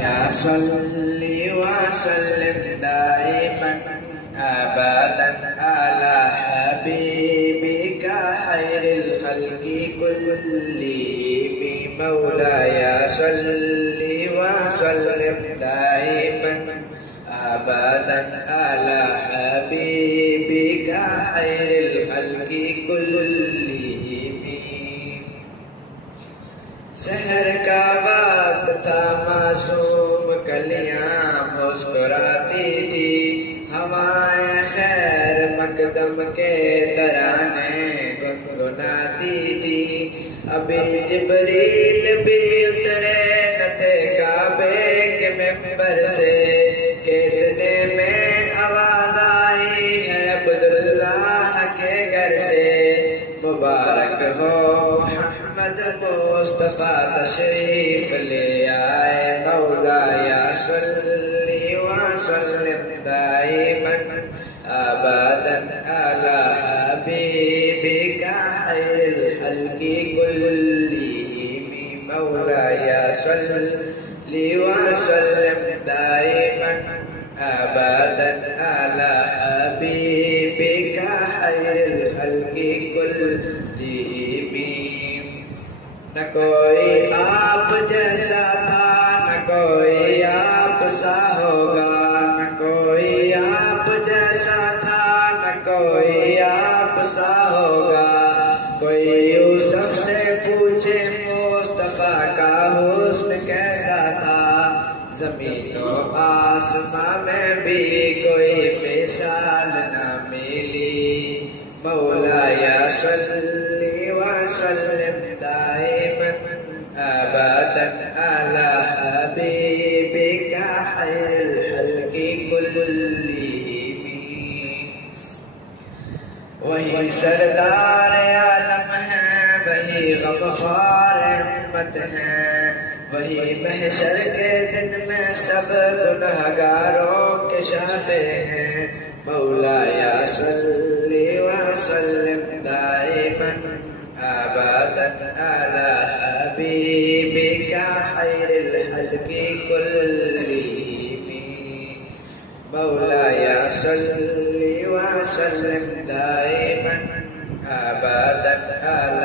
يا صلي وسلم دائما أبدا على حبيبك خير الخلق كلهم مولاي صلي وسلم دائما أبدا على حبيبك خير الخلق كلهم शहर का बात था मासूम कलियां मुस्कुराती थी हवाएं खैर मकदम के तराने गुनगुनाती थी अभी जिब्रील भी उतरे न थे काबे के मिंबर से कितने में आवाज आई है अब्दुल्लाह के घर से मुबारक हो मुस्तफा तशरीफ ले आए मौलाया सल्ली वसल्लिम दाइमन अबदन अला हबीबिका खैरिल खल्क़ि कुल्लिहिम मौलाया सल्ली वसल्लिम दाइमन अबदन अला हबीबिका खैरिल खल्क़ि कुल्लिहिम न कोई आप जैसा था न कोई आप सा होगा न कोई आप जैसा था न कोई आप सा होगा कोई यूसुफ से पूछे मुस्तफा का हुस्न कैसा था जमीनों आसमां में भी कोई मिसाल न मिली मौलाया सल्ली वसल्लिम दाइमन अबदन अला हबीबिका खैरिल खल्क़ि कुल्लिहिम वही सरदार आलम है वही गमख्वार उम्मत है वही महशर के दिन में सब गुनहगारों के शाफे हैं मौलाया सल्ली वसल्लिम दाइमन अबदन अला हबीबिका खैरिल खल्क़ि कुल्लिहिम मौलाया सल्ली वसल्लिम दाइमन अबदन अला